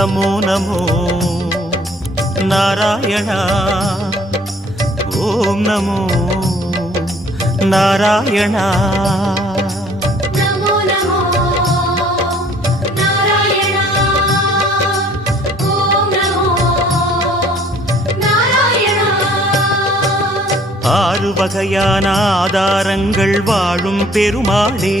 नमो नमो நாராயணா ஓம் नमो நாராயணா ஆறு வகையான ஆதாரங்கள் வாழும் பெருமாளே